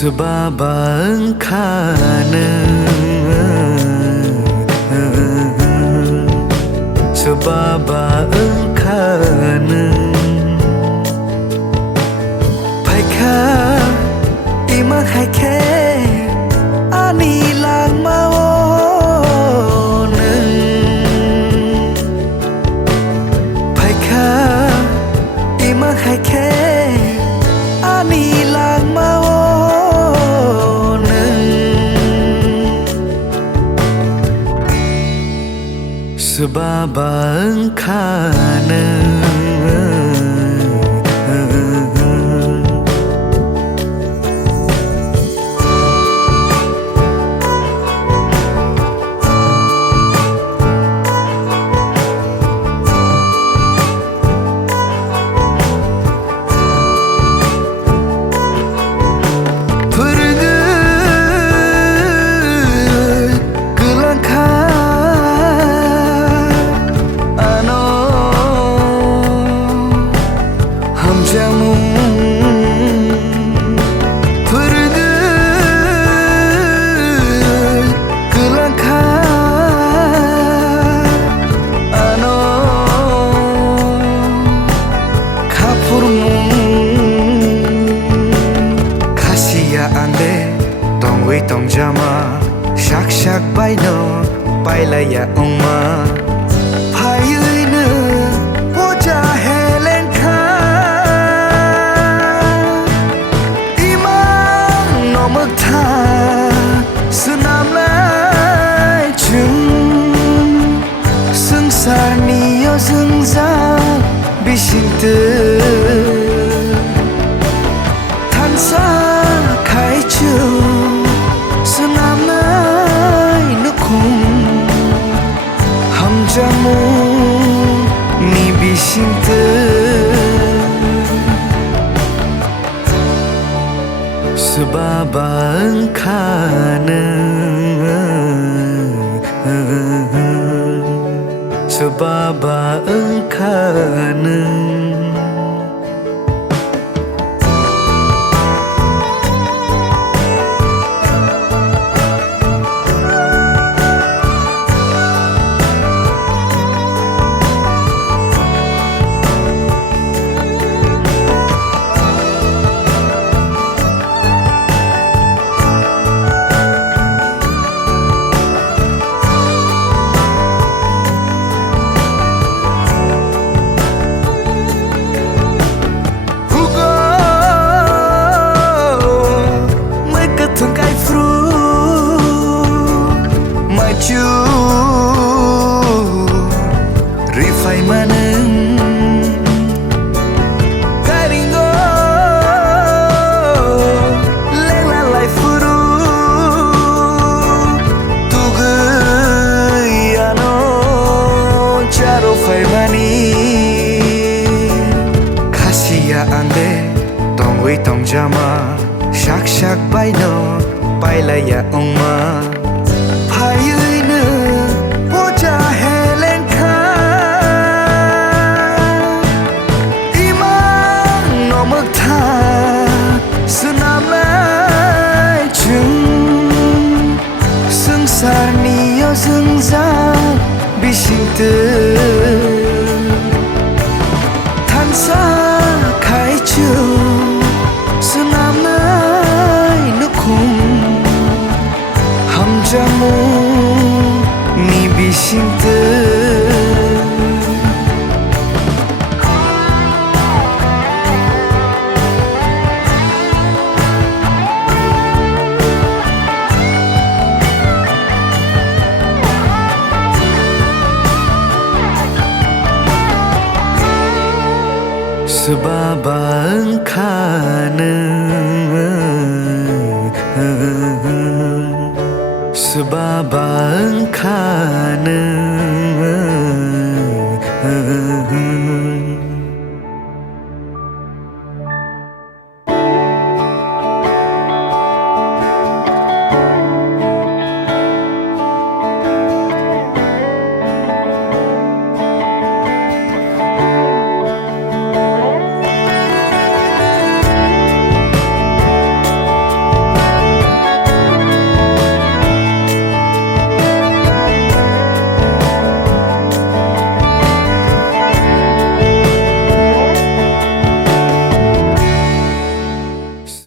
Sebabang khana Sebabang khana Pai kha Ima khai khe Ani lang mao nâng Pai kha Ima khai khe Ani lang mao Sebabang khana Tong jama shak shak bai no pai la ya ong ma phai ơi nơ po cha he lên kha imang no mak tha sunam lai chung sung sar ni yo sung za bi sing te than sa khai chu Jamu ni bising te Sebabang khana Sebabang khana Rifai maneng Karingo Lela lai furu Tugai ano Charo fai mani Khasiya ande Tongwei tong jama Shak shak bai no Pai la ya ong ma Pai